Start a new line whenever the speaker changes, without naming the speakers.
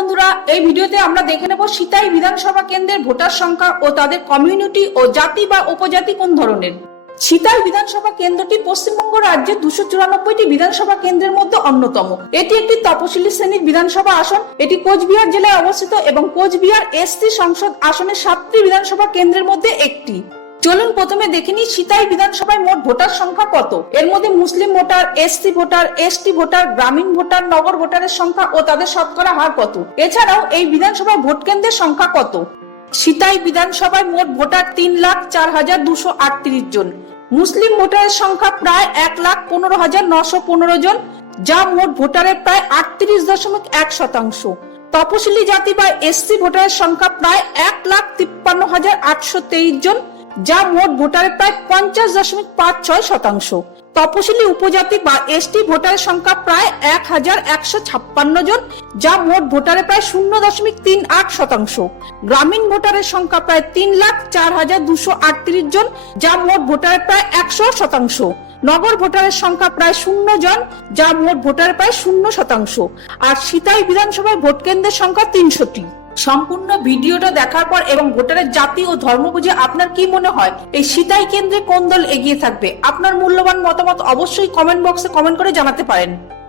বন্ধুরা, এই ভিডিওতে আমরা দেখে নেব সিতাই বিধানসভা কেন্দ্রের ভোটার সংখ্যা ও তাদের কমিউনিটি ও জাতি বা উপজাতি কোন ধরনের। সিতাই বিধানসভা কেন্দ্রটি পশ্চিমবঙ্গ রাজ্যের দুশো চুরানব্বইটি বিধানসভা কেন্দ্রের মধ্যে অন্যতম। এটি একটি তপশিলি শ্রেণির বিধানসভা আসন। এটি কোচবিহার জেলায় অবস্থিত এবং কোচবিহার এসসি সংসদ আসনের সাতটি বিধানসভা কেন্দ্রের মধ্যে একটি। চলুন প্রথমে দেখে নিই সিতাই বিধানসভায় মোট ভোটার সংখ্যা কত। এর মধ্যে Muslim voter, SC voter, ST voter, গ্রামীণ ভোটার, নগর ভোটারের সংখ্যা ও তাদের শতকরা হার কত। এছাড়াও এই বিধানসভায় ভোট কেন্দ্রের সংখ্যা কত? সিতাই বিধানসভায় মোট ভোটার তিন লাখ চার হাজার দুশো আটত্রিশ জন। মুসলিম ভোটারের সংখ্যা প্রায় এক লাখ পনেরো হাজার নশো পনেরো জন, যা মোট ভোটারের প্রায় আটত্রিশ দশমিক এক শতাংশ। তপশিলি জাতি বা এসসি ভোটারের সংখ্যা প্রায় এক লাখ তিপ্পান্ন হাজার আটশো তেইশ জন যা মোট ভোটারের প্রায় পঞ্চাশ দশমিক পাঁচ ছয় শতাংশ। তপশিলি উপজাতি বা এসটি ভোটারের সংখ্যা প্রায় এক হাজার একশো ছাপ্পান্ন জন, যা মোট ভোটারের প্রায় শূন্য দশমিক তিন আট শতাংশ। গ্রামীণ ভোটারের সংখ্যা প্রায় তিন লাখ চার হাজার দুশো আটত্রিশ জন, যা মোট ভোটারের প্রায় একশো শতাংশ। নগর ভোটারের সংখ্যা প্রায় শূন্য জন, যা মোট ভোটারের প্রায় শূন্য শতাংশ। আর সিতাই বিধানসভায় ভোট কেন্দ্রের সংখ্যা তিনশোটি। সম্পূর্ণ ভিডিওটা দেখার পর এবং ভোটারের জাতি ও ধর্ম বুঝে আপনার কি মনে হয়? এই সিতাই কেন্দ্রে কোন দল এগিয়ে থাকবে? আপনার মূল্যবান মতামত অবশ্যই কমেন্ট বক্সে কমেন্ট করে জানাতে পারেন।